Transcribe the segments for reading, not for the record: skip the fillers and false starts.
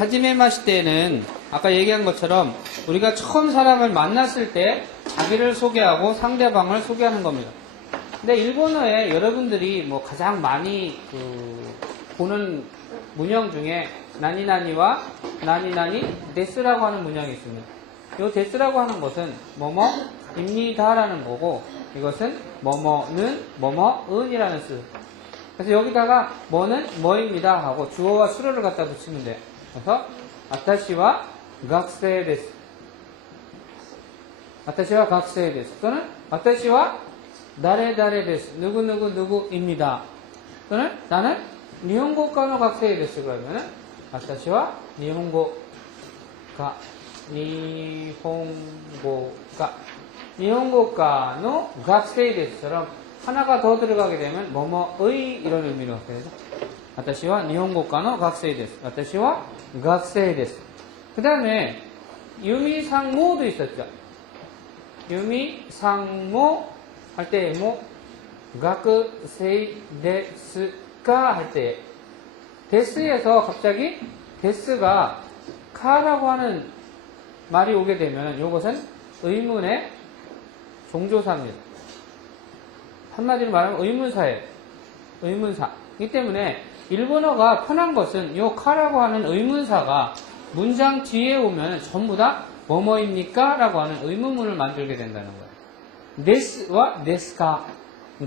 하지메마시 때는 아까 얘기한 것처럼 우리가 처음 사람을 만났을 때 자기를 소개하고 상대방을 소개하는 겁니다. 근데 일본어에 여러분들이 뭐 가장 많이 보는 문형 중에 나니나니와 나니나니 데스라고 하는 문형이 있습니다. 이 데스라고 하는 것은 뭐뭐입니다라는 거고, 이것은 뭐뭐는 뭐뭐은이라는 뜻. 그래서 여기다가 뭐는 뭐입니다 하고 주어와 수로를 갖다 붙이면 돼요. 그래서 아타시와 학생です. 아타시와 학생です. 또는 아타시와 다레다레です. 누구누구누구입니다. 또는 나는 일본어과의 학생です. 그러면은 아타시와 일본어과 일본어과의 학생です처럼 하나가 더 들어가게 되면 뭐뭐의 이런 의미로 갖게 되죠. 私は日本語科の学生です. 私は学生です. 그 다음에 유미상모도 있었죠. 유미상모 할 때 뭐 학생 데스까 할 때 데스에서 갑자기 데스가 카라고 하는 말이 오게 되면 이것은 의문의 종조사입니다. 한마디로 말하면 의문사예요. 의문사. 이 때문에 일본어가 편한 것은 이 카라고 하는 의문사가 문장 뒤에 오면 전부 다 뭐뭐입니까? 라고 하는 의문문을 만들게 된다는 거예요. 데스와 데스카.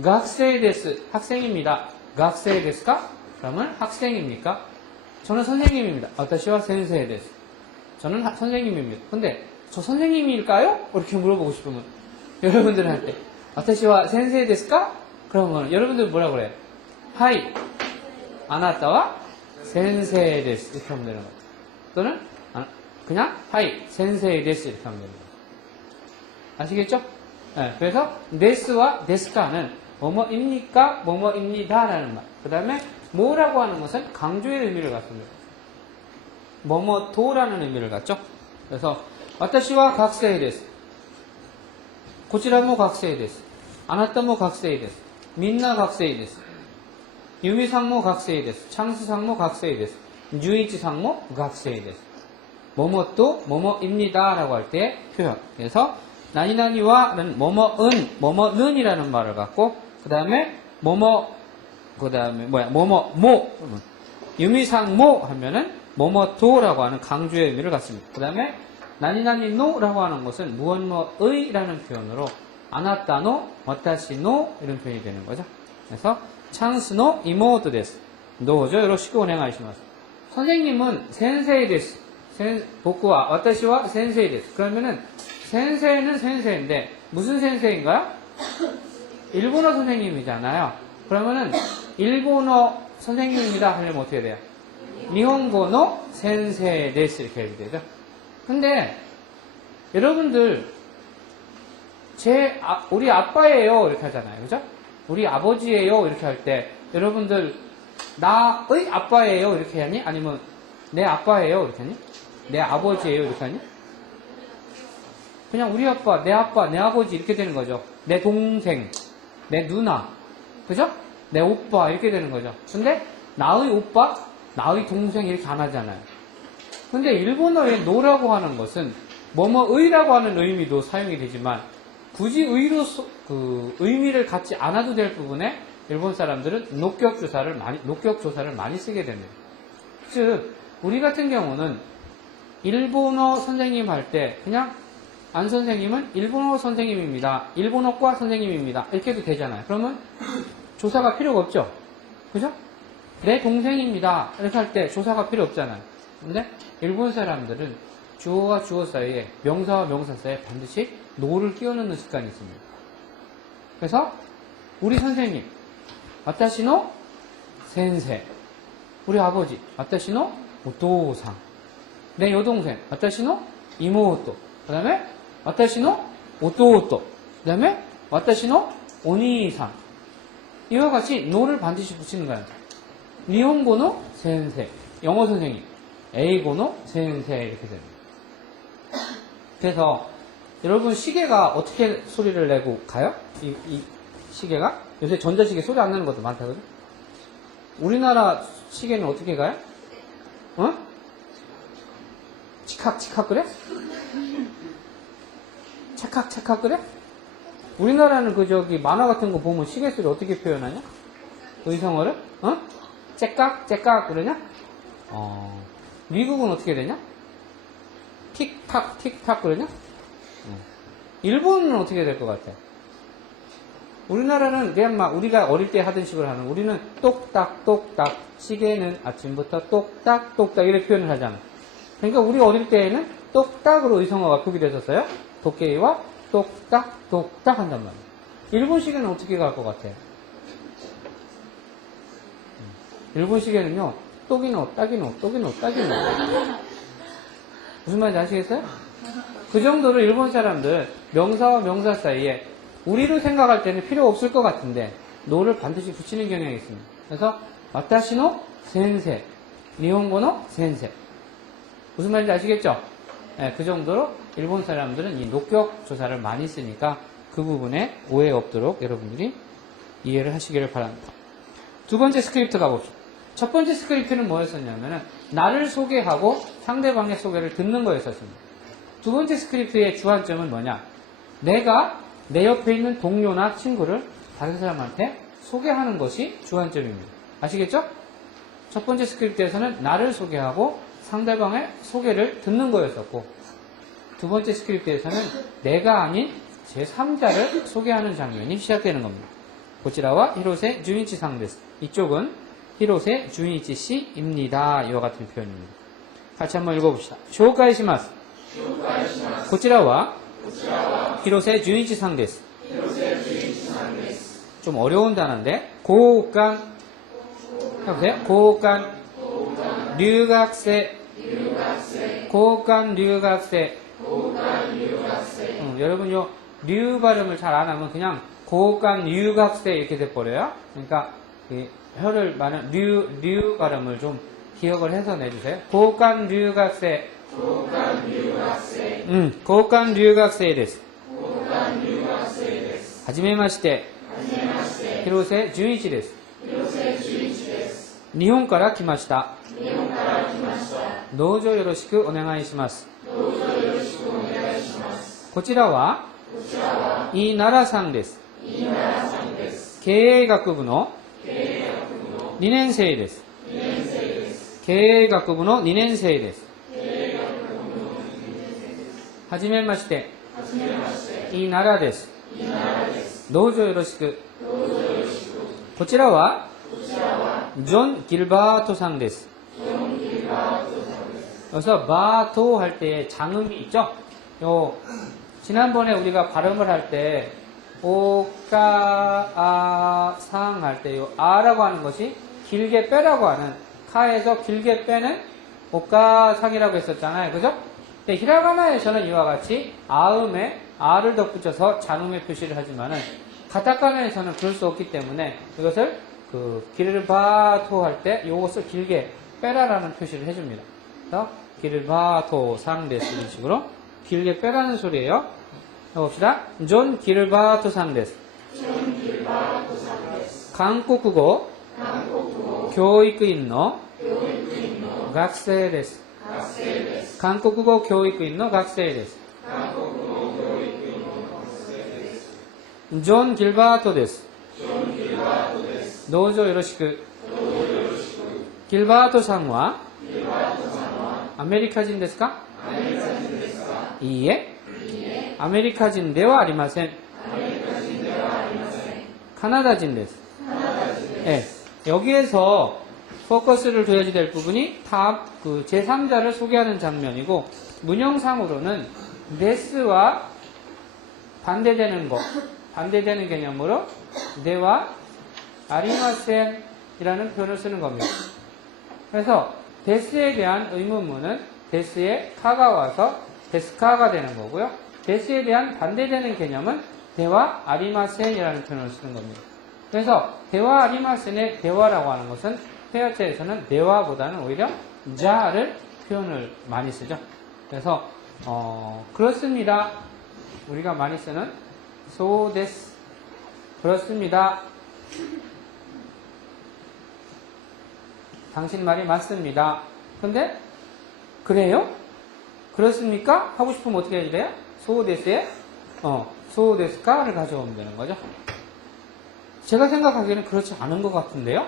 학생 데스. 학생입니다. 학생 데스까? 그러면 학생입니까? 저는 선생님입니다. 아타시와 센세이 데스. 저는 선생님입니다. 근데 저 선생님일까요? 이렇게 물어보고 싶으면 여러분들한테 아타시와 센세이 데스까? 그러면 여러분들 뭐라 그래요? 하이. 아나타와 센세이 데스. 이렇게 하면 되는 거예요. 또는 그냥 하이 센세이 데스 이렇게 하면 되는 거예요. 아시겠죠? 네, 그래서 데스와 데스카는 뭐뭐입니까? 뭐뭐입니다 라는 말. 그 다음에 뭐라고 하는 것은 강조의 의미를 갖습니다. 뭐뭐도라는 의미를 갖죠. 그래서 와타시와 학생 데스. 고치라も 学生です. 아나타も 学生です. 민나 学生です. 유미상も 学生です. 창수상も 学生です. 주이치상も 学生です. 뭐뭐또 뭐뭐입니다 라고 할 때 표현. 그래서 나니나니와는 뭐뭐은 뭐뭐는이라는 말을 갖고 그 다음에 뭐뭐 뭐 유미상 모 하면은 뭐뭐도라고 하는 강조의 의미를 갖습니다. 그 다음에 나니나니노라고 하는 것은 무엇뭐의라는 표현으로 아나타노, 와타시노 이런 표현이 되는 거죠. 그래서 찬스노 이모토 데스. 도우조 요로시쿠 오네가이시마스. 선생님은 센세이 데스. 보쿠와 와타시와 센세이 데스. 그러면은 센세이는 센세이인데 무슨 센세이인가요? 일본어 선생님이잖아요. 그러면은 일본어 선생님입니다 하려면 어떻게 돼요? 니혼고노 센세이 데스 이렇게 해야 되죠. 근데 여러분들 우리 아빠예요 이렇게 하잖아요. 그죠? 우리 아버지예요 이렇게 할 때 여러분들 나의 아빠예요 이렇게 하니? 아니면 내 아빠예요 이렇게 하니? 내 아버지예요 이렇게 하니? 그냥 우리 아빠, 내 아버지 이렇게 되는 거죠. 내 동생, 내 누나, 그죠? 내 오빠 이렇게 되는 거죠. 근데 나의 오빠, 나의 동생 이렇게 안 하잖아요. 근데 일본어에 노라고 하는 것은 뭐뭐의라고 하는 의미도 사용이 되지만 굳이 의로 의미를 갖지 않아도 될 부분에 일본 사람들은 녹격 조사를 많이 쓰게 됩니다. 즉 우리 같은 경우는 일본어 선생님 할 때 그냥 안 선생님은 일본어 선생님입니다. 일본어과 선생님입니다. 이렇게 해도 되잖아요. 그러면 조사가 필요가 없죠. 그죠? 내 동생입니다. 이렇게 할 때 조사가 필요 없잖아요. 근데 일본 사람들은 주어와 주어 사이에 명사와 명사 사이에 반드시 노를 끼워넣는 습관이 있습니다. 그래서 우리 선생님 와타시노 센세. 우리 아버지 와타시노 오토상. 내 여동생 와타시노 이모토. 그 다음에 와타시노 오토오토. 그 다음에 와타시노 오니상. 이와 같이 노를 반드시 붙이는 거예요. 니혼고노 센세. 영어 선생님. 에이고노 센세 이렇게 됩니다. 그래서 여러분 시계가 어떻게 소리를 내고 가요? 이 시계가? 요새 전자시계 소리 안 나는 것도 많다거든? 우리나라 시계는 어떻게 가요? 어? 치칵치칵 그래? 찰칵찰칵 그래? 우리나라는 그 저기 만화 같은 거 보면 시계 소리 어떻게 표현하냐? 의성어를? 어? 째깍 째깍 그러냐? 미국은 어떻게 되냐? 틱탁 틱탁 그러냐? 일본은 어떻게 될 것 같아? 우리나라는 그냥 막 우리가 어릴 때 하던 식으로 하는, 우리는 똑딱 똑딱, 시계는 아침부터 똑딱 똑딱 이렇게 표현을 하잖아. 그러니까 우리 어릴 때에는 똑딱으로 의성어가 표기됐었어요. 도깨비와 똑딱 똑딱 한단 말이야. 일본 시계는 어떻게 갈 것 같아? 일본 시계는요, 똑이노 딱이노 똑이노 딱이노. 무슨 말인지 아시겠어요? 그 정도로 일본 사람들 명사와 명사 사이에 우리로 생각할 때는 필요 없을 것 같은데 노를 반드시 붙이는 경향이 있습니다. 그래서 와타시노 센세, 니혼고노 센세. 무슨 말인지 아시겠죠? 네, 그 정도로 일본 사람들은 이 녹격 조사를 많이 쓰니까 그 부분에 오해 없도록 여러분들이 이해를 하시기를 바랍니다. 두 번째 스크립트 가봅시다. 첫 번째 스크립트는 뭐였었냐면은 나를 소개하고 상대방의 소개를 듣는 거였었습니다. 두 번째 스크립트의 주안점은 뭐냐? 내가 내 옆에 있는 동료나 친구를 다른 사람한테 소개하는 것이 주안점입니다. 아시겠죠? 첫 번째 스크립트에서는 나를 소개하고 상대방의 소개를 듣는 거였었고, 두 번째 스크립트에서는 내가 아닌 제3자를 소개하는 장면이 시작되는 겁니다. 고치라와 히로세 주인치 상です. 이쪽은 히로세 주인치 씨입니다. 이와 같은 표현입니다. 같이 한번 읽어봅시다. 쇼카이시마스. 고치라와 히로세 주인치 상です. 좀 어려운 단어인데, 고간 해보세요. 고간 류학생, 고간 류학생. 여러분 요 류 발음을 잘 안 하면 그냥 고간 류학생 이렇게 돼버려요. 그러니까 이 혀를 많은 류 발음을 좀 기억을 해서 내주세요. 고간 류학생. 고간 류학생です. はじめまして。広瀬純一です。日本から来ました。どうぞよろしくお願いします。こちらはイ・ナラさんです。経営学部の2年生です。経営学部の2年生です。はじめまして。イ・ナラです。どうぞよろしく。こちらはジョン・ギルバートさんです。그래서 바토 할 때 장음이 있죠? 지난번에 우리가 발음을 할 때 오까아상 할 때 요 아라고 하는 것이 길게 빼라고 하는, 카에서 길게 빼는 오까상이라고 했었잖아요. 그죠? 근데 히라가나에서는 이와 같이 아음에 아를 덧붙여서 장음의 표시를 하지만은 가타카나에서는 그럴 수 없기 때문에 이것을 그 기르바토 할 때 이것을 길게 빼라라는 표시를 해줍니다. 그래서 기르바토 상데스 이런 식으로 길게 빼라는 소리예요. 해봅시다. 존 기르바토 상데스. 한국어 교육인の 学生です. 한국어 교육인の 学生です. 존 길바토です. どうぞよろしく. 길바토さんはアメリカ人ですか? いいえ. アメリカ人ではありません. カナダ人です. 네, 여기에서 포커스를 둬야 될 부분이 다 그 제3자를 소개하는 장면이고, 문형상으로는 데스와 반대되는 것, 반대되는 개념으로 네와 아리마센 이라는 표현을 쓰는 겁니다. 그래서 데스에 대한 의문문은 데스에 카가 와서 데스카가 되는 거고요. 데스에 대한 반대되는 개념은 대와 아리마센 이라는 표현을 쓰는 겁니다. 그래서 대와 아리마센의 대화라고 하는 것은 회화체에서는 대화보다는 오히려 자를 표현을 많이 쓰죠. 그래서 그렇습니다. 우리가 많이 쓰는 소데스. 그렇습니다. 당신 말이 맞습니다. 근데 그래요? 그렇습니까? 하고 싶으면 어떻게 해야 돼요? 소데스에 소데스카를 가져오면 되는 거죠. 제가 생각하기에는 그렇지 않은 것 같은데요.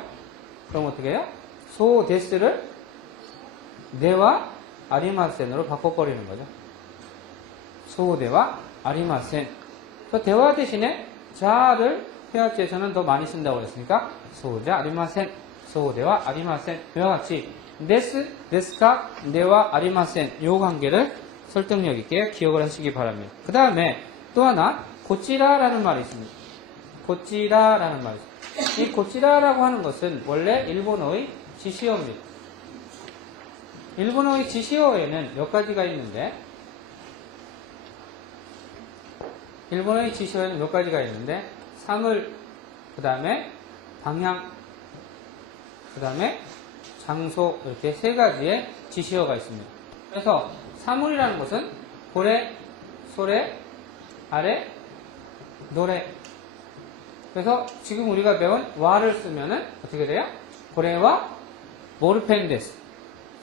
그럼 어떻게 해요? 소데스를 네와 아리마센으로 바꿔버리는 거죠. 소대와 아리마센. 그래서 대화 대신에 자를 회화지에서는 더 많이 쓴다고 했으니까 소자 아리마센, 소대와 아리마센. 이와 같이 데스, 데스카, 네와 아리마센 요 관계를 설득력 있게 기억을 하시기 바랍니다. 그 다음에 또 하나 고치라라는 말이 있습니다. 고치라라는 말이 있습니다. 이 고치라라고 하는 것은 원래 일본어의 지시어입니다. 일본어의 지시어에는 몇 가지가 있는데 사물, 그 다음에 방향, 그 다음에 장소 이렇게 세 가지의 지시어가 있습니다. 그래서 사물이라는 것은 고래, 소래, 아래, 노래. 그래서 지금 우리가 배운 와를 쓰면은 어떻게 돼요? 고래와 모르펜 데스,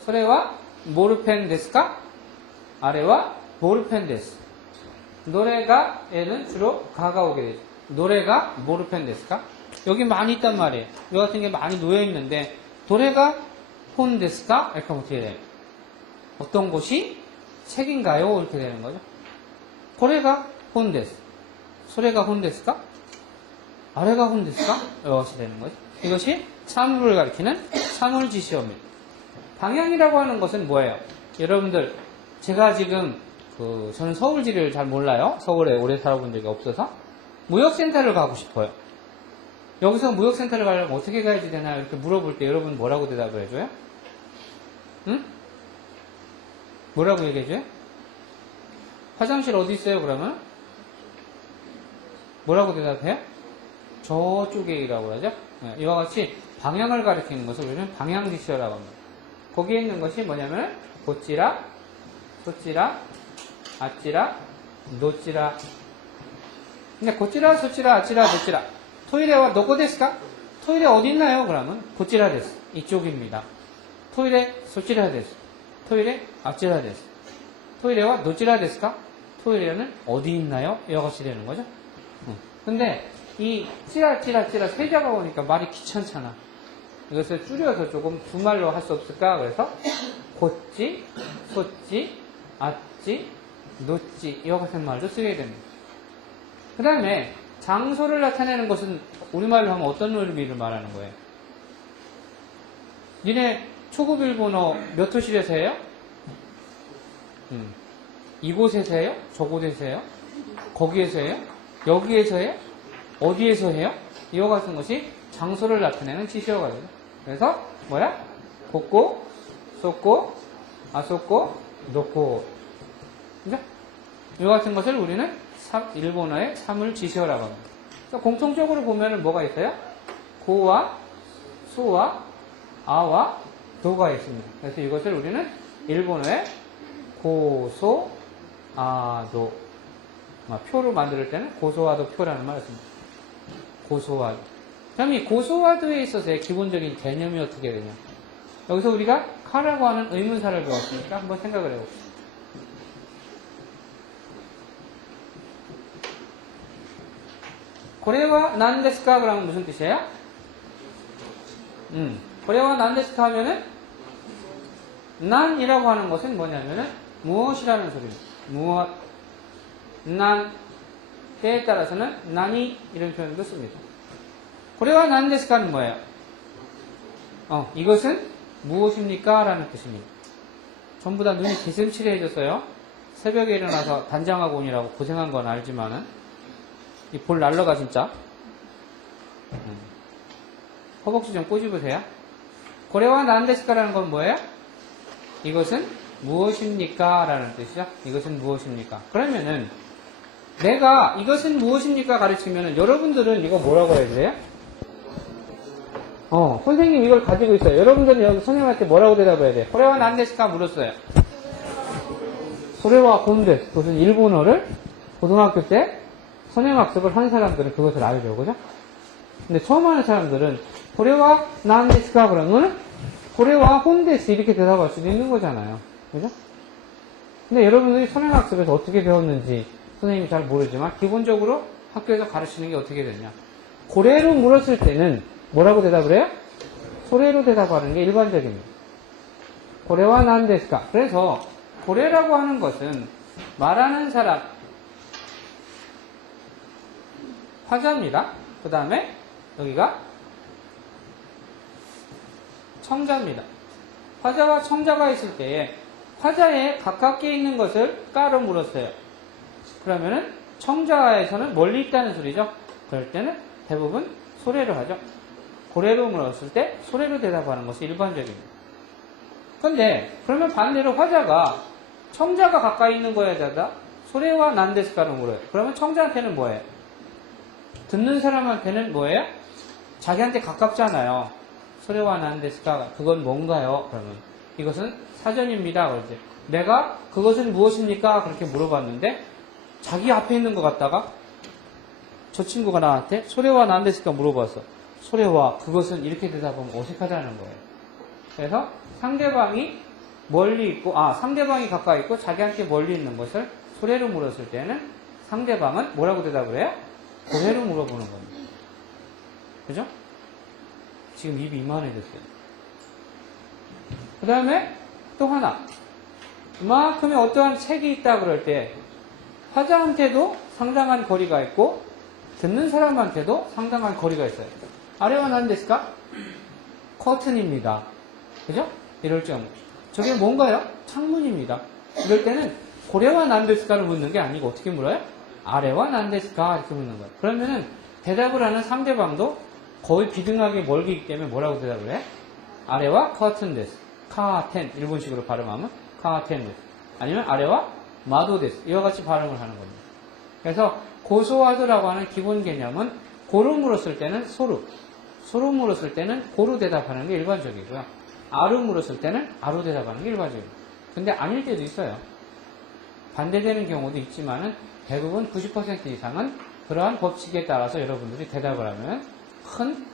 소래와 모르펜 데스까? 아래와 모르펜 데스. 노래가 에는 주로 가가 오게 되죠. 노래가 모르펜 데스까? 여기 많이 있단 말이에요. 이 같은 게 많이 놓여 있는데 노래가 혼 데스까? 이렇게 하면 어떻게 돼요? 어떤 곳이 책인가요? 이렇게 되는 거죠. 고래가 혼 데스, 소래가 혼 데스까? 아래가 혼 데스까? 이것이 되는 거죠. 이것이 사물을 가리키는 사물 지시어입니다. 방향이라고 하는 것은 뭐예요? 여러분들, 제가 지금 저는 서울지를 잘 몰라요. 서울에 오래 살아본 적이 없어서. 무역센터를 가고 싶어요. 여기서 무역센터를 가려면 어떻게 가야지 되나 이렇게 물어볼 때 여러분 뭐라고 대답을 해줘요? 응? 뭐라고 얘기해줘요? 화장실 어디 있어요 그러면? 뭐라고 대답해요? 저쪽에라고 하죠. 이와 같이 방향을 가리키는 것을 우리는 방향지시어라고 합니다. 거기에 있는 것이 뭐냐면 고찌라, 소찌라, 아찌라, 노찌라. 근데 고찌라, 소찌라, 아찌라, 노찌라. 토이레와 노코 데스까? 토이레 어디 있나요? 그러면 고찌라 데스. 이쪽입니다. 토이레, 소찌라 데스. 토이레, 아찌라 데스. 토이레와 노찌라 데스까? 토이레는 어디 있나요? 이와 같이 되는 거죠. 근데 이 찌라 세 자가 오니까 말이 귀찮잖아. 이것을 줄여서 조금 두 말로 할 수 없을까? 그래서 고찌, 소찌, 아찌, 노찌 이와 같은 말도 쓰게 됩니다. 그 다음에 장소를 나타내는 것은 우리말로 하면 어떤 의미를 말하는 거예요? 니네 초급 일본어 몇 호실에서 해요? 이곳에서 해요? 저곳에서 해요? 거기에서 해요? 여기에서 해요? 어디에서 해요? 이와 같은 것이 장소를 나타내는 지시어가 돼요. 그래서 뭐야? 고고, 소고, 아소고, 노고. 그죠? 이와 같은 것을 우리는 일본어의 사물 지시어라고 합니다. 그래서 공통적으로 보면은 뭐가 있어요? 고와 소와 아와 도가 있습니다. 그래서 이것을 우리는 일본어의 고소, 아도. 표로 만들 때는 고소와도 표라는 말을 씁니다. 고소와도. 그럼 이 고소와도에 있어서의 기본적인 개념이 어떻게 되냐? 여기서 우리가 카라고 하는 의문사를 배웠으니까 한번 생각을 해봅시다. 고래와 난데스카 그러면 무슨 뜻이에요? 고래와 난데스카 하면은 난이라고 하는 것은 뭐냐면은 무엇이라는 소리입니다. 무엇. 난 때에 따라서는 난이 이런 표현도 씁니다. 고래와 난데스카는 뭐예요? 이것은 무엇입니까? 라는 뜻입니다. 전부 다 눈이 기슴칠해졌어요. 새벽에 일어나서 단장하고 오느라고 고생한 건 알지만은 이 볼 날러가 진짜. 허벅지 좀 꼬집으세요. 고래와 난데스카라는 건 뭐예요? 이것은 무엇입니까? 라는 뜻이죠. 이것은 무엇입니까? 그러면은 내가 이것은 무엇입니까? 가르치면은 여러분들은 이거 뭐라고 해야 돼요? 선생님 이걸 가지고 있어요. 여러분들은 여기 선생님한테 뭐라고 대답해야 돼요? 고래와 난데스카 물었어요. 소래와 곤데스. 그것은 일본어를 고등학교 때 선행학습을 한 사람들은 그것을 알죠. 그죠? 근데 처음 하는 사람들은 고래와 난데스카 그러면 고래와 혼데스 이렇게 대답할 수도 있는 거잖아요. 그죠? 근데 여러분들이 선행학습에서 어떻게 배웠는지 선생님이 잘 모르지만 기본적으로 학교에서 가르치는 게 어떻게 되냐. 고래로 물었을 때는 뭐라고 대답을 해요? 소래로 대답하는 게 일반적입니다. 고래와 난데스까. 그래서 고래라고 하는 것은 말하는 사람 화자입니다. 그 다음에 여기가 청자입니다. 화자와 청자가 있을 때에 화자에 가깝게 있는 것을 까로 물었어요. 그러면은 청자에서는 멀리 있다는 소리죠. 그럴 때는 대부분 소래로 하죠. 고래로 물었을 때 소래로 대답하는 것이 일반적입니다. 근데 그러면 반대로 화자가 청자가 가까이 있는 거에 대하다 소래와 난데스카로 물어요. 그러면 청자한테는 뭐예요? 듣는 사람한테는 뭐예요? 자기한테 가깝잖아요. 소래와 난데스카 그건 뭔가요? 그러면 이것은 사전입니다. 그러지. 내가 그것은 무엇입니까? 그렇게 물어봤는데 자기 앞에 있는 것 같다가 저 친구가 나한테 소래와 난데스카 물어봤어. 소래와 그것은 이렇게 대답하면 어색하다는 거예요. 그래서 상대방이 멀리 있고 상대방이 가까이 있고 자기한테 멀리 있는 것을 소래로 물었을 때는 상대방은 뭐라고 대답을 해요? 고래로 물어보는 겁니다. 그죠? 지금 입이 이만해졌어요. 그 다음에 또 하나. 이만큼의 어떠한 책이 있다 그럴 때 화자한테도 상당한 거리가 있고 듣는 사람한테도 상당한 거리가 있어요. 아래와 난데스까? 커튼입니다. 그죠? 이럴 경우. 저게 뭔가요? 창문입니다. 이럴 때는 고래와 난데스까를 묻는 게 아니고 어떻게 물어요? 아래와 난데스까 이렇게 묻는 거예요. 그러면은 대답을 하는 상대방도 거의 비등하게 멀기 있기 때문에 뭐라고 대답을 해? 아래와 커튼 데스. 카텐. 일본식으로 발음하면 카텐 데스. 아니면 아래와 마도 데스. 이와 같이 발음을 하는 겁니다. 그래서 고소하드라고 하는 기본 개념은 고로 물었을 때는 소루. 소로 물었을 때는 고로 대답하는 게 일반적이고요. 아로 물었을 때는 아로 대답하는 게 일반적입니다. 근데 아닐 때도 있어요. 반대되는 경우도 있지만은 대부분 90% 이상은 그러한 법칙에 따라서 여러분들이 대답을 하면 큰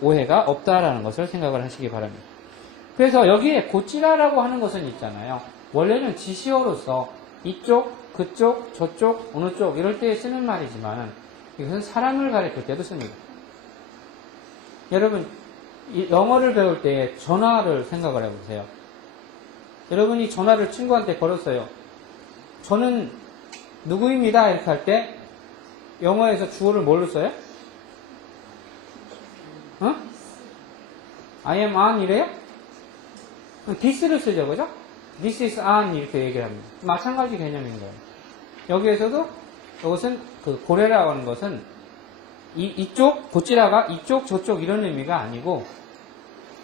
오해가 없다라는 것을 생각을 하시기 바랍니다. 그래서 여기에 고찌라라고 하는 것은 있잖아요. 원래는 지시어로서 이쪽, 그쪽, 저쪽, 어느 쪽 이럴 때 쓰는 말이지만 이것은 사람을 가리킬 때도 씁니다. 여러분 영어를 배울 때 전화를 생각을 해보세요. 여러분이 전화를 친구한테 걸었어요. 저는 누구입니다 이렇게 할 때 영어에서 주어를 뭘로 써요? I am on 이래요? this를 쓰죠, 그죠? This is on 이렇게 얘기를 합니다. 마찬가지 개념인 거예요. 여기에서도 이것은 고래라고 하는 것은 이쪽 고찌라가 이쪽 저쪽 이런 의미가 아니고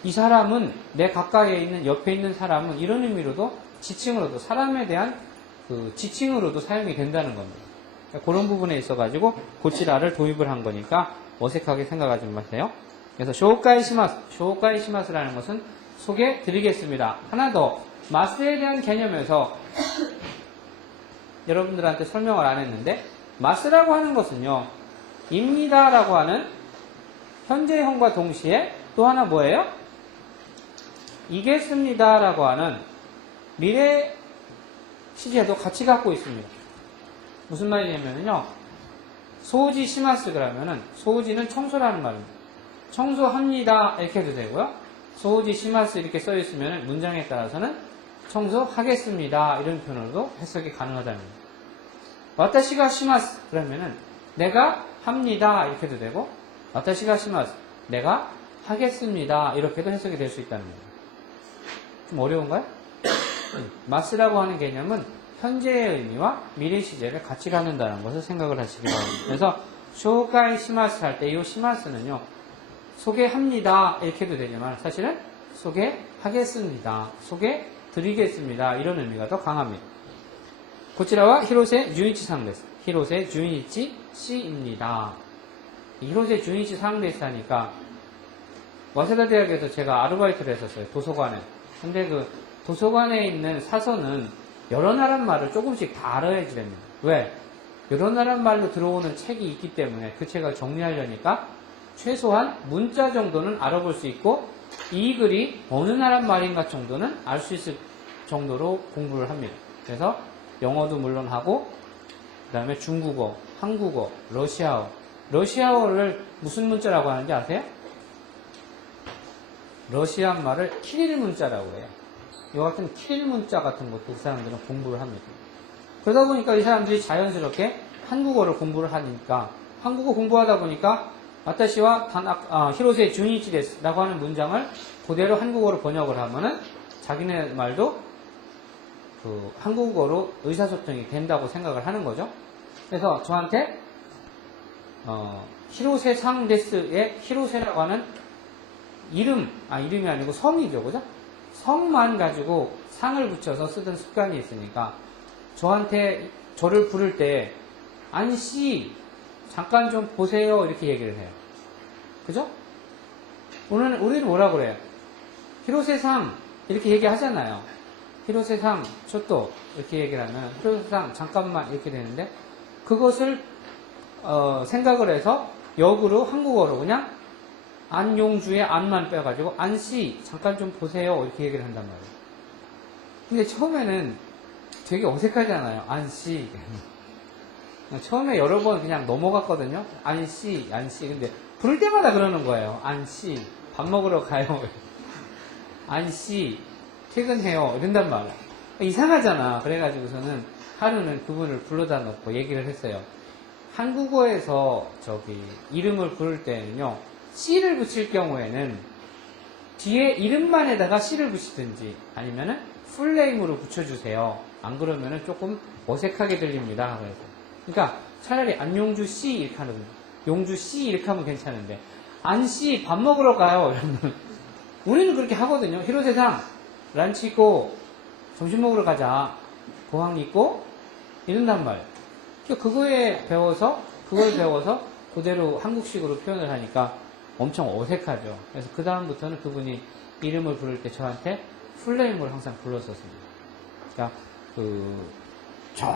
이 사람은 내 가까이에 있는 옆에 있는 사람은 이런 의미로도 지칭으로도 사람에 대한 지칭으로도 사용이 된다는 겁니다. 그러니까 그런 부분에 있어가지고 고찌라를 도입을 한 거니까 어색하게 생각하지 마세요. 그래서 쇼카이시마스라는 것은 소개드리겠습니다. 하나 더 마스에 대한 개념에서 여러분들한테 설명을 안 했는데 마스라고 하는 것은요 입니다라고 하는 현재형과 동시에 또 하나 뭐예요? 이겠습니다라고 하는 미래 시제도 같이 갖고 있습니다. 무슨 말이냐면요 소지 시마스 그러면은 소지는 청소라는 말입니다. 청소합니다 이렇게 해도 되고요 소지 시마스 이렇게 써 있으면 문장에 따라서는 청소하겠습니다 이런 표현으로도 해석이 가능하다는 겁니다. 와타시가 시마스 그러면은 내가 합니다 이렇게 해도 되고 와타시가 시마스 내가 하겠습니다 이렇게도 해석이 될 수 있다는 겁니다. 좀 어려운가요? 마스라고 하는 개념은 현재의 의미와 미래 시제를 같이 갖는다는 것을 생각을 하시기 바랍니다. 그래서 쇼가이 시마스 할 때 이 시마스는요 소개합니다 이렇게 해도 되지만 사실은 소개하겠습니다 소개드리겠습니다 이런 의미가 더 강합니다. 고치라와 히로세 주이치 상데스 히로세 주이치 씨입니다. 히로세 주이치 상데스 하니까 와세다 대학에서 제가 아르바이트를 했었어요. 도서관에. 근데 도서관에 있는 사서는 여러 나라 말을 조금씩 다 알아야지 됩니다. 왜? 여러 나라 말로 들어오는 책이 있기 때문에 그 책을 정리하려니까 최소한 문자 정도는 알아볼 수 있고 이 글이 어느 나라 말인가 정도는 알 수 있을 정도로 공부를 합니다. 그래서 영어도 물론 하고, 그 다음에 중국어, 한국어, 러시아어. 러시아어를 무슨 문자라고 하는지 아세요? 러시안 말을 키릴 문자라고 해요. 이 같은 키릴 문자 같은 것도 이 사람들은 공부를 합니다. 그러다 보니까 이 사람들이 자연스럽게 한국어를 공부를 하니까, 한국어 공부하다 보니까 와타시와 히로세 주니치 데스라고 하는 문장을 그대로 한국어로 번역을 하면은 자기네 말도 그 한국어로 의사소통이 된다고 생각을 하는 거죠. 그래서 저한테 히로세 상 데스의 히로세라고 하는 이름이 아니고 성이죠, 그죠? 성만 가지고 상을 붙여서 쓰던 습관이 있으니까 저한테 저를 부를 때 안씨 잠깐 좀 보세요 이렇게 얘기를 해요. 그죠? 우리는 뭐라 그래요? 히로세상 이렇게 얘기하잖아요. 히로세상 저또 이렇게 얘기를 하면 히로세상 잠깐만 이렇게 되는데 그것을 생각을 해서 역으로 한국어로 그냥 안용주의 안만 빼가지고 안씨 잠깐 좀 보세요 이렇게 얘기를 한단 말이에요. 근데 처음에는 되게 어색하잖아요. 안씨 처음에 여러 번 그냥 넘어갔거든요. 안씨 근데 부를 때마다 그러는 거예요. 안씨 밥 먹으러 가요. 안씨 퇴근해요 이런단 말이에요. 이상하잖아. 그래가지고서는 하루는 그분을 불러다 놓고 얘기를 했어요. 한국어에서 이름을 부를 때는요 씨를 붙일 경우에는 뒤에 이름만에다가 씨를 붙이든지 아니면은 풀네임으로 붙여주세요. 안 그러면은 조금 어색하게 들립니다. 그러니까 차라리 안용주 씨 이렇게 하는 거예요. 용주 씨 이렇게 하면 괜찮은데 안씨 밥 먹으러 가요 이러면 우리는 그렇게 하거든요. 히로세상 란치 있고 점심 먹으러 가자. 공항 있고 이런단 말이에요. 그걸 배워서 그대로 한국식으로 표현을 하니까 엄청 어색하죠. 그래서 그 다음부터는 그분이 이름을 부를 때 저한테 풀네임을 항상 불렀었습니다. 그러니까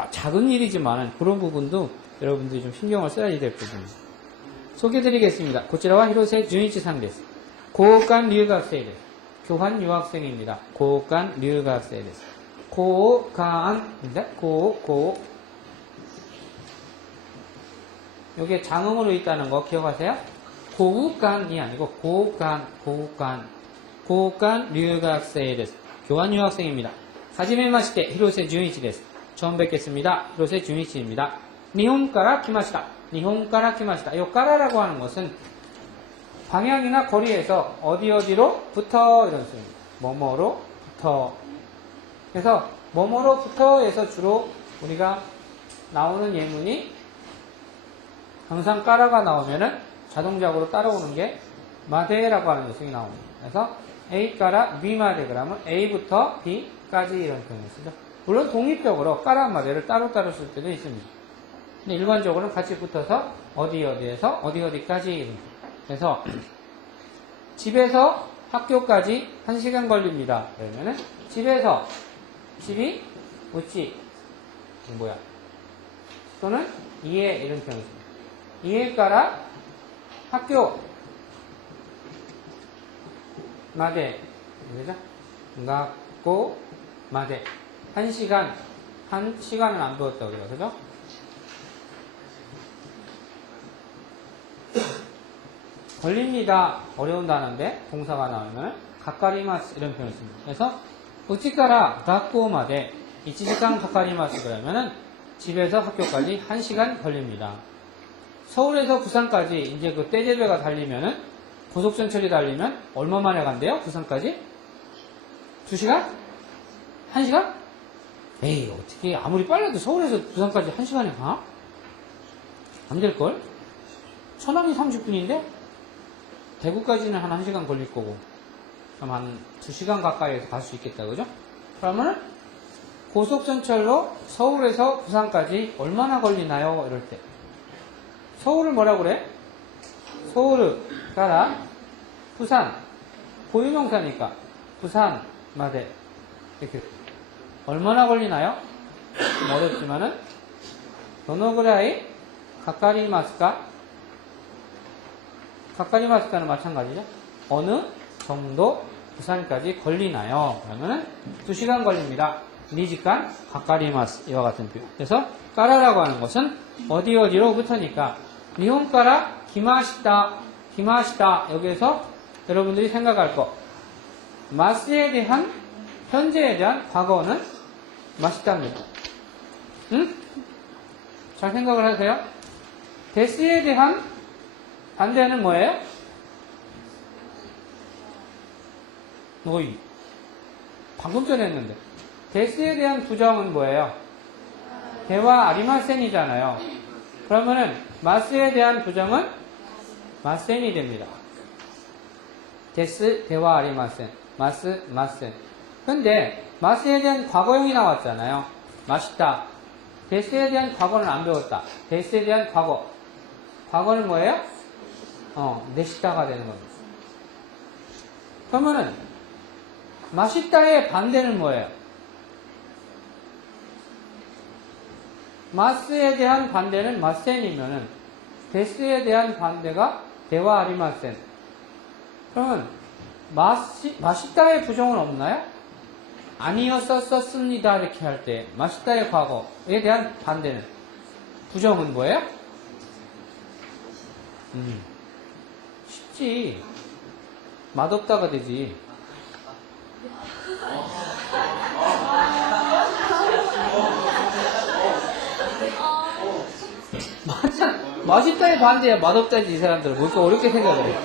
작은 일이지만 그런 부분도 여러분들이 좀 신경을 써야 될 부분입니다. 소개드리겠습니다. 고치라와 히로세 주니치 상です. 고간留学生です. 교환 유학생입니다. 고간留学生です. 고간인데 요게 장음으로 있다는 거 기억하세요? 고간이 아니고 고간留学生です. 교환 유학생입니다. 하지메마시테 히로세 주니치です. 처음 뵙겠습니다. 히로세 주니치입니다. 일본から来ました. 일본から来ました. 요 까라라고 하는 것은 방향이나 거리에서 어디로부터 이런 뜻입니다. 뭐뭐로부터. 그래서 뭐뭐로부터에서 주로 우리가 나오는 예문이 항상 까라가 나오면은 자동적으로 따라오는 게 마데라고 하는 녀석이 나옵니다. 그래서 A까라 B마데 그러면 A부터 B까지 이런 표현을 쓰죠. 물론 독립적으로 까라 마데를 따로따로 쓸 때도 있습니다. 근데 일반적으로는 같이 붙어서 어디에서 어디까지. 그래서 집에서 학교까지 1시간 걸립니다. 그러면은 집이 우찌 또는 이에 이런 표현을 씁니다. 이에까라 학교 마데 그죠? 학교 마데 1시간은 안 배웠다고 그래요. 그죠? 걸립니다. 어려운 단어인데 동사가 나오면 가까리마스 이런 표현을 씁니다. 그래서 우치까라 학교마데 1시간 가까리마스 그러면은 집에서 학교까지 1시간 걸립니다. 서울에서 부산까지 이제 그 떼제배가 달리면은 고속전철이 달리면 얼마 만에 간대요? 부산까지? 2시간? 1시간? 에이 어떻게 아무리 빨라도 서울에서 부산까지 1시간에 가? 안 될걸? 천안이 30분인데 대구까지는 한 1시간 걸릴 거고 그럼 한 2시간 가까이에서 갈 수 있겠다 그죠? 그러면 고속전철로 서울에서 부산까지 얼마나 걸리나요? 이럴 때 서울을 뭐라 그래? 서울 가라 부산 고유명사니까 부산 마데 이렇게 얼마나 걸리나요? 좀 어렵지만은 도노그라이 가까리마스까? 가까리마스까는 마찬가지죠. 어느 정도 부산까지 걸리나요? 그러면은 2시간 걸립니다. 니지간 가까리마스 이와 같은 표현. 그래서 까라라고 하는 것은 어디로부터니까 니혼까라 기마시다 여기에서 여러분들이 생각할 거 마스에 대한 현재에 대한 과거는 맛있답니다. 응? 잘 생각을 하세요. 데스에 대한 반대는 뭐예요? 방금 전에 했는데 데스에 대한 부정은 뭐예요? 대와 아리마센이잖아요. 그러면은 마스에 대한 부정은 마센이 됩니다. 데스, 대와 아리마센, 마스, 마센. 근데 마스에 대한 과거형이 나왔잖아요. 맛있다. 데스에 대한 과거는 안 배웠다. 데스에 대한 과거는 뭐예요? 네시다가 되는 겁니다. 그러면은 맛있다의 반대는 뭐예요? 마스에 대한 반대는 마센이면은 데스에 대한 반대가 대와 아리마센. 그러면 맛있다의 부정은 없나요? 아니었었습니다 이렇게 할 때 맛있다의 과거에 대한 반대는 부정은 뭐예요? 쉽지. 맛없다가 되지. 맛있다의 반대야 맛없다지. 이 사람들은 뭘 어렵게 생각을 해.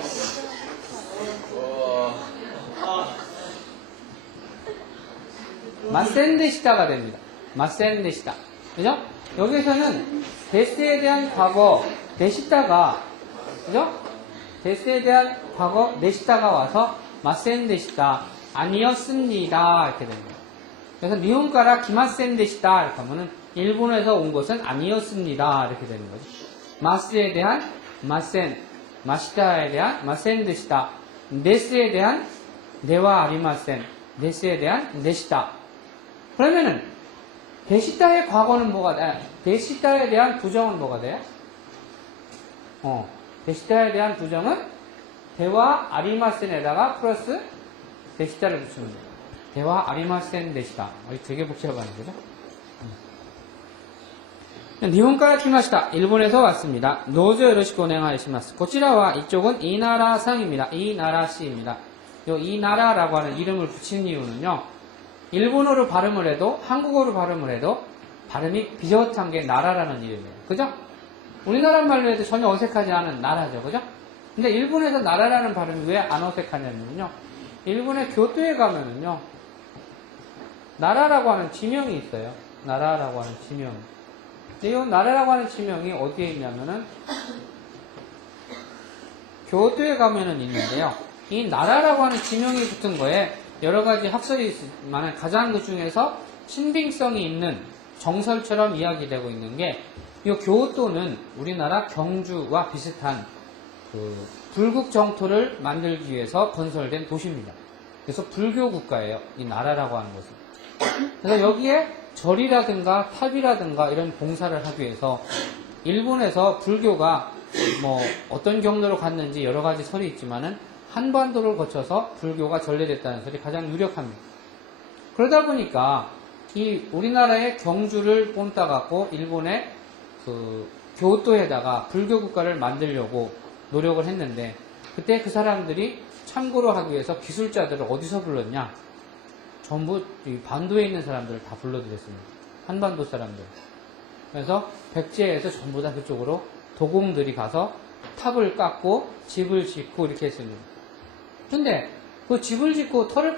마센데시다가 됩니다. 마센데시다. 그죠? 여기서는 데스에 대한 과거 데시다가 그죠? 데스에 대한 과거 데시다가 와서 마센데시다 아니었습니다 이렇게 됩니다. 그래서 니혼가라 기마센데시다 이렇게 하면은 일본에서 온 것은 아니었습니다 이렇게 되는 거죠. 마스에 대한 마센, 마시다에 대한 마센데시다, 데스에 대한 네와 아리마센, 데스에 대한 네시다. 그러면은 데시다의 과거는 뭐가 돼? 데시다에 대한 부정은 뭐가 돼요? 데시다에 대한 부정은 대와 아리마센에다가 플러스 데시다를 붙이면 돼요. 대와 아리마센 데시다. 되게 복잡하네, 그죠? 니혼카라 키마시다. 일본에서 왔습니다. 노조 요로시ku 오네가이시마스. 고치라와 이쪽은 이나라상입니다. 이나라시입니다. 이나라라고 하는 이름을 붙인 이유는요. 일본어로 발음을 해도 한국어로 발음을 해도 발음이 비슷한 게 나라라는 이름이에요. 그죠? 우리나라 말로 해도 전혀 어색하지 않은 나라죠. 그죠? 근데 일본에서 나라라는 발음이 왜 안 어색하냐면요. 일본의 교토에 가면은요. 나라라고 하는 지명이 있어요. 나라라고 하는 지명. 이 나라라고 하는 지명이 어디에 있냐면은 교토에 가면은 있는데요. 이 나라라고 하는 지명이 붙은 거에 여러 가지 학설이 있지만 가장 그 중에서 신빙성이 있는 정설처럼 이야기되고 있는 게 이 교토는 우리나라 경주와 비슷한 그 불국 정토를 만들기 위해서 건설된 도시입니다. 그래서 불교 국가예요. 이 나라라고 하는 것은. 그래서 여기에 절이라든가 탑이라든가 이런 봉사를 하기 위해서 일본에서 불교가 뭐 어떤 경로로 갔는지 여러 가지 설이 있지만은 한반도를 거쳐서 불교가 전래됐다는 설이 가장 유력합니다. 그러다 보니까 이 우리나라의 경주를 뽐따 갖고 일본의 그 교토에다가 불교 국가를 만들려고 노력을 했는데 그때 그 사람들이 참고로 하기 위해서 기술자들을 어디서 불렀냐? 전부 이 반도에 있는 사람들을 다 불러들였습니다. 한반도 사람들. 그래서 백제에서 전부 다 그쪽으로 도공들이 가서 탑을 깎고 집을 짓고 이렇게 했습니다. 근데 그 집을 짓고 탑을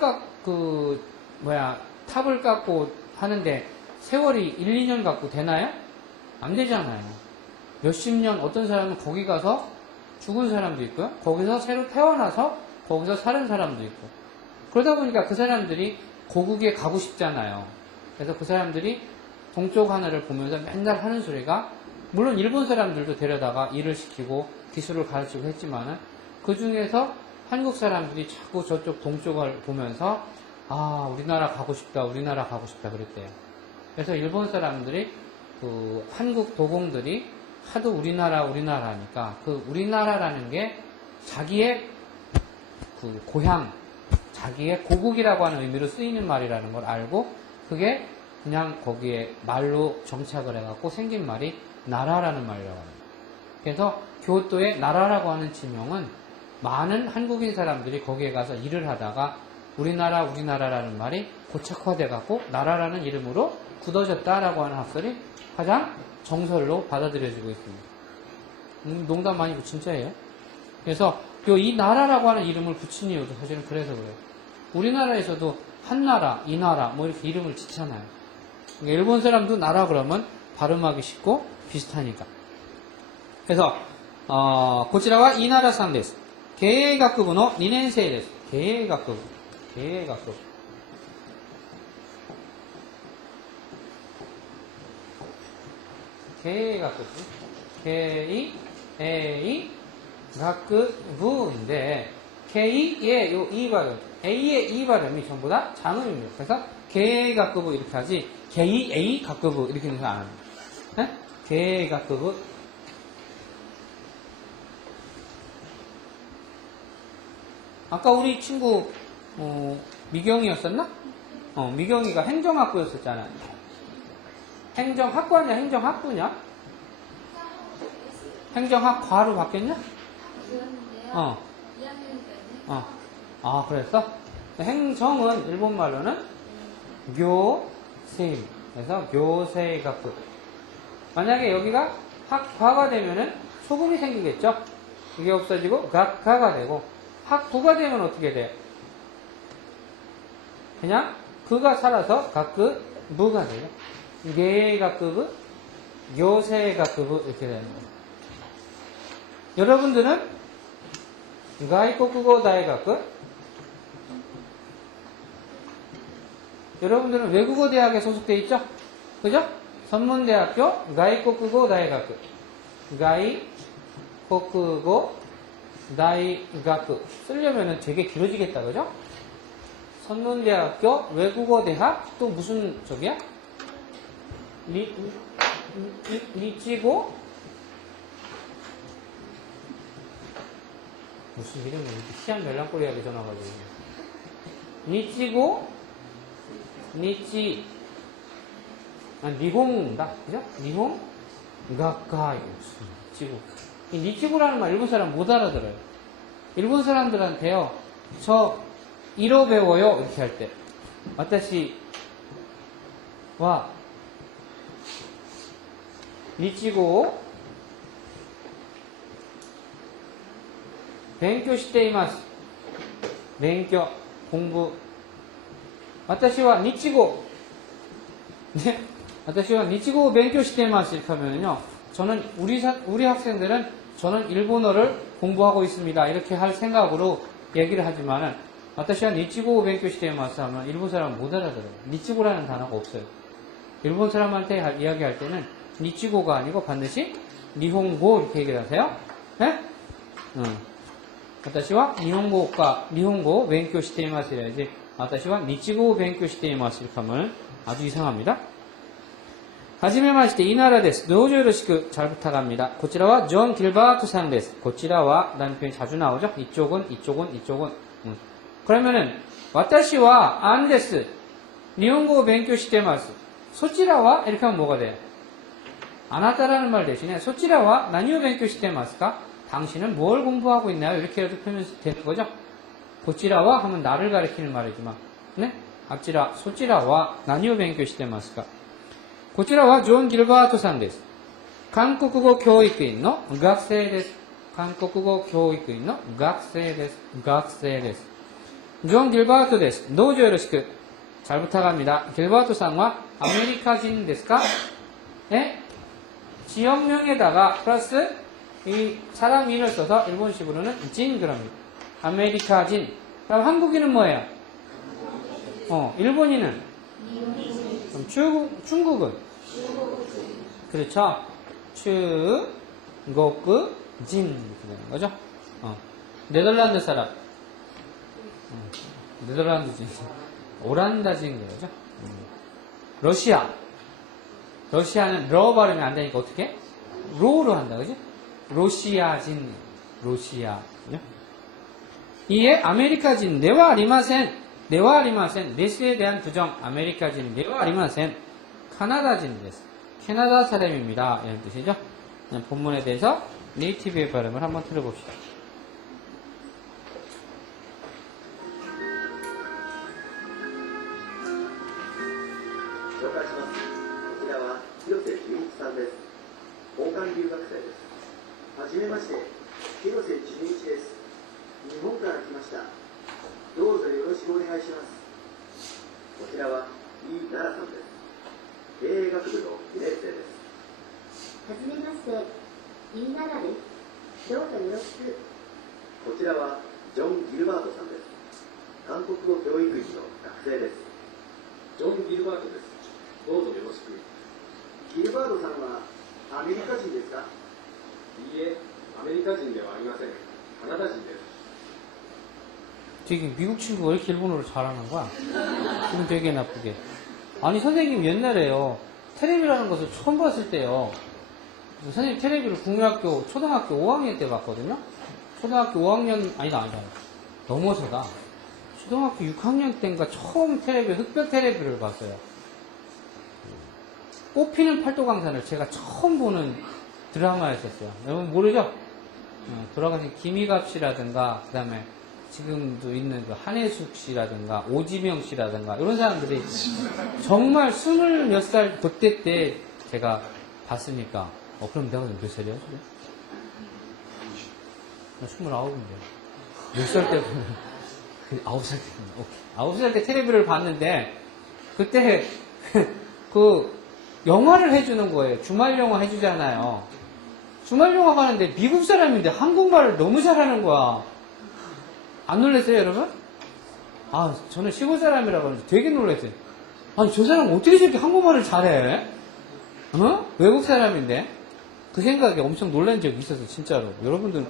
깎고 하는데 세월이 1, 2년 갖고 되나요? 안 되잖아요. 몇십 년 어떤 사람은 거기 가서 죽은 사람도 있고요. 거기서 새로 태어나서 거기서 사는 사람도 있고. 그러다 보니까 그 사람들이 고국에 가고 싶잖아요. 그래서 그 사람들이 동쪽 하늘을 보면서 맨날 하는 소리가 물론 일본 사람들도 데려다가 일을 시키고 기술을 가르치고 했지만은 그 중에서 한국 사람들이 자꾸 저쪽 동쪽을 보면서 우리나라 가고 싶다 그랬대요. 그래서 일본 사람들이 그 한국 도공들이 하도 우리나라 하니까 그 우리나라라는 게 자기의 그 고향, 자기의 고국이라고 하는 의미로 쓰이는 말이라는 걸 알고 그게 그냥 거기에 말로 정착을 해갖고 생긴 말이 나라라는 말이라고 합니다. 그래서 교토의 나라라고 하는 지명은 많은 한국인 사람들이 거기에 가서 일을 하다가 우리나라라는 말이 고착화돼갖고 나라라는 이름으로 굳어졌다라고 하는 학설이 가장 정설로 받아들여지고 있습니다. 농담 아니고 진짜예요. 그래서 이 나라라고 하는 이름을 붙인 이유도 사실은 그래서 그래요. 우리나라에서도 한나라, 이나라 뭐 이렇게 이름을 짓잖아요. 그러니까 일본 사람도 나라 그러면 발음하기 쉽고 비슷하니까. 그래서 こちらはイナラさんです。経営学部の2年生です。経営学部。経営学部。経営学部。経営学부인데 K의 요 이 발음, A의 이 발음이 전부 다 장음입니다. 그래서 계획학부부 이렇게 하지 계획학부부 이렇게 해서 안 합니다. 네? 계획학부부. 아까 우리 친구 미경이었었나? 미경이가 행정학부였었잖아. 행정학과냐 행정학부냐? 행정학과로 바뀌었냐? 아, 그랬어? 행정은 일본말로는 교세임. 그래서 교세학부. 만약에 여기가 학과가 되면은 소금이 생기겠죠? 이게 없어지고 학과가 되고, 학부가 되면 어떻게 돼? 그냥 그가 살아서 학부가 돼요. 계획학부, 교세학부 이렇게 되는 거예요. 여러분들은 가이코쿠고 대학교, 여러분들은 외국어 대학에 소속되어 있죠? 그죠? 선문대학교 가이코쿠고 대학교, 가이코쿠고 대학교 쓰려면은 되게 길어지겠다, 그죠? 선문대학교 외국어 대학 또 무슨 쪽이야? 니치고 무슨 이름이 이렇게 희한 멜랑꼬리하게 전화가지고 니홍다 그죠? 니홍가카이 니치고 이 니치고라는 말 일본 사람 못 알아들어요. 일본 사람들한테요 저 이로 배워요 이렇게 할 때 와타시 와 니치고 勉強しています。勉強、공부。私は日語。네, 私は日語を勉強しています. 이렇게 하면요. 저는 우리 학생들은 저는 일본어를 공부하고 있습니다. 이렇게 할 생각으로 얘기를 하지만은 私は日語を勉強しています 하면 일본 사람은 못 알아들어요. 니치고라는 단어가 없어요. 일본 사람한테 이야기할 때는 니치고가 아니고 반드시 니홍고 이렇게 얘기를 하세요. 네? 私は日本語を勉強しています. 이래야지. 私は日語を勉強しています. 이렇게 하면 아주 이상합니다. はじめまして、イナラです. どうぞよろしく잘 부탁합니다. こちらはジョン・ギルバートさんです. こちらは라는 표현이 자주 나오죠? 이쪽은. 그러면은 私は안です. 日本語を勉強しています. そちらは 이렇게 하면 뭐가 돼요? あなた라는 말 대신에 そちらは何を勉強していますか? 당신은 뭘 공부하고 있나요? 이렇게라도 표현이 되는 거죠. 고치라와 하면 나를 가리키는 말이지만, 네? 앞지라, 소치라와 나니오勉強してますか? 고치라와 존 길버트さんです. 한국어 교육인の 学生です. 한국어 교육인の 学生です. 学生です. 존 길버트 です. どうぞよろしく. 잘 부탁합니다. 길버트 さんは 아메리카진 ですか? 네? 지역명에다가 플러스 이 사람 인을 써서 일본식으로는 진 그럽니다. 아메리카진. 그럼 한국인은 뭐예요? 일본인은? 그럼 중국은? 그렇죠. 중국진 이렇게 되는 거죠. 네덜란드 사람. 네덜란드진. 오란다진 그러죠. 러시아. 러시아는 러 발음이 안 되니까 어떻게? 로로 한다, 그지? 러시아진, 러시아. 이에 아메리카진, 네와 아리마센, 네와 아리마센, 네스에 대한 부정, 아메리카진, 네와 아리마센, 카나다진です. 캐나다 사람입니다. 이런 뜻이죠. 본문에 대해서 네이티브의 발음을 한번 들어봅시다. 紹介します。こちらは広瀬純一さんです。交換留学生です。はじめまして、広瀬純一です。日本から来ました。どうぞよろしくお願いします。こちらはイ・ナラさんです。経営学部の2年生です。はじめまして、イーナラです。どうぞよろしく。こちらはジョン・ギルバートさんです。韓国語教育院の学生です。ジョン・ギルバートです。どうぞよろしく。ギルバートさんはアメリカ人ですか？いいえ、アメリカ人ではありません。カナダ人です。 되게 미국 친구가 왜 이렇게 일본어를 잘하는 거야? 기분 되게 나쁘게. 아니 선생님 옛날에요. 테레비라는 것을 처음 봤을 때요. 선생님 테레비를 국민학교 초등학교 5학년 때 봤거든요. 초등학교 5학년 아니다. 넘어서다. 초등학교 6학년 때인가 처음 테레비 흑백 테레비를 봤어요. 꽃피는 팔도강산을 제가 처음 보는 드라마였었어요. 여러분 모르죠? 돌아가신 김희갑 씨라든가 그 다음에 지금도 있는 그 한혜숙 씨라든가 오지명 씨라든가 이런 사람들이 정말 20몇 살 그때 때 제가 봤으니까 그럼 내가 몇 살이야 지금? 나 29인데 몇 살 때 9살 때 오케이 9살 때 테레비를 봤는데 그때 그 영화를 해주는 거예요. 주말 영화 해주잖아요. 주말 영화 가는데 미국 사람인데 한국말을 너무 잘하는 거야. 안 놀랐어요, 여러분? 아, 저는 시골 사람이라고 하는데 되게 놀랐어요. 아니, 저 사람 어떻게 저렇게 한국말을 잘해? 어? 외국 사람인데? 그 생각에 엄청 놀란 적이 있어서, 진짜로. 여러분들,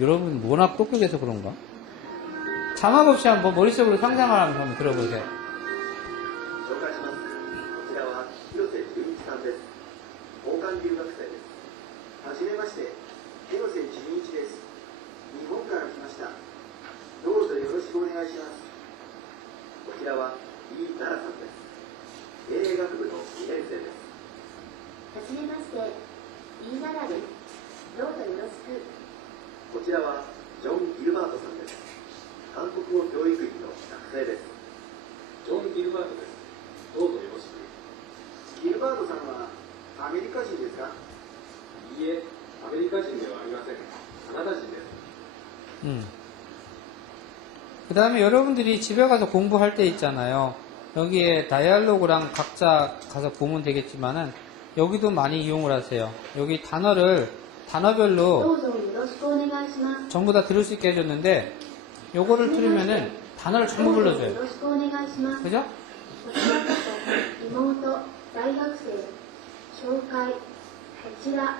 여러분 워낙 똑똑해서 그런가? 자막 없이 한번 머릿속으로 상상을 한번 들어보세요. 紹介します。こちらは広瀬純一さんです。交換留学生です。はじめまして、広瀬純一です。日本から来ました。どうぞよろしくお願いします。こちらはイ・ナラさんです。経営学部の2年生です。はじめまして、イーナラです。どうぞよろしく。こちらはジョン・ギルバートさんです。韓国語教育院の学生です。ジョン・ギルバートです。どうぞよろしく。ギルバートさんはアメリカ人ですか？いいえ、アメリカ人ではありません。カナダ人です。 그 다음에 여러분들이 집에 가서 공부할 때 있잖아요. 여기에 다이얼로그랑 각자 가서 보면 되겠지만은 여기도 많이 이용을 하세요. 여기 단어를 단어별로 どうぞよろしくお願いします。 전부 다 들을 수 있게 해줬는데 요거를 틀으면은 단어를 ど 전부 うぞよ 불러줘요. ろしくお願いします。 그죠? こちらこそ妹、大学生、紹介、こちら、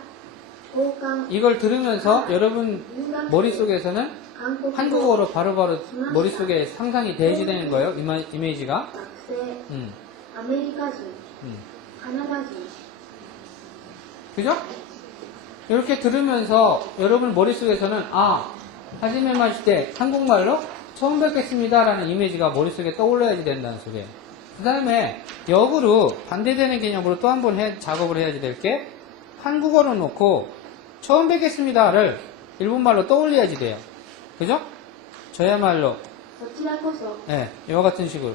交換、 이걸 들으면서 여러분 머릿속에서는 韓国語、 한국어로 바로바로 머릿속에 상상이 되어지는 거예요. 이미지가. 学生、アメリカ人、カナダ人、 그죠? 이렇게 들으면서 여러분 머릿속에서는 하지메 마시테 한국말로 처음 뵙겠습니다 라는 이미지가 머릿속에 떠올라야지 된다는 소리예요. 그 다음에 역으로 반대되는 개념으로 또 한 번 작업을 해야지 될 게 한국어로 놓고 처음 뵙겠습니다를 일본말로 떠올려야지 돼요. 그죠? 저야말로 こちらこそ 네, 이와 같은 식으로.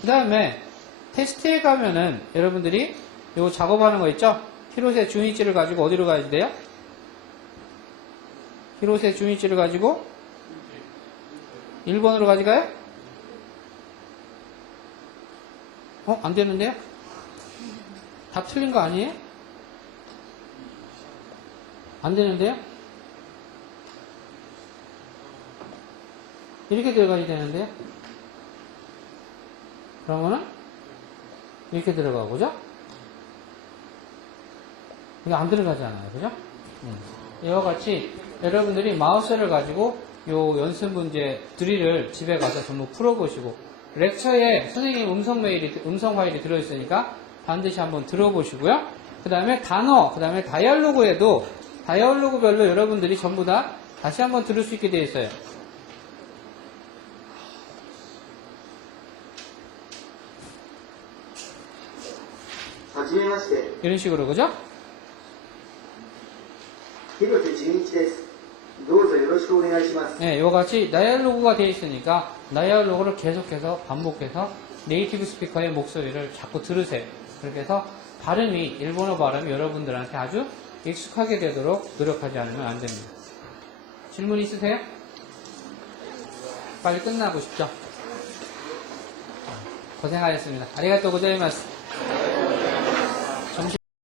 그 다음에 테스트에 가면은 여러분들이 요 작업하는 거 있죠? 히로세 준이치를 가지고 어디로 가야 돼요? 히로세 준이치를 가지고 1번으로 가져가요? 안 되는데요? 답 틀린 거 아니에요? 안 되는데요? 이렇게 들어가야 되는데요? 그러면은 이렇게 들어가고, 그죠? 이게 안 들어가잖아요, 그죠? 이와 같이 여러분들이 마우스를 가지고 요 연습 문제 드릴을 집에 가서 전부 풀어보시고 렉처에 선생님 음성 파일이 들어있으니까 반드시 한번 들어보시고요. 그 다음에 단어, 그 다음에 다이얼로그에도 다이얼로그별로 여러분들이 전부 다 다시 한번 들을 수 있게 되어 있어요. めまして、 이런 식으로, 그죠? 広瀬純一です。どうぞよろしくお願いします。 네, 이와 같이 다이얼로그가 되어 있으니까 다이얼로그를 계속해서 반복해서 네이티브 스피커의 목소리를 자꾸 들으세요. 그렇게 해서 발음이, 일본어 발음이 여러분들한테 아주 익숙하게 되도록 노력하지 않으면 안 됩니다. 질문 있으세요? 빨리 끝나고 싶죠? 고생하셨습니다. 아리가또 고자이마스.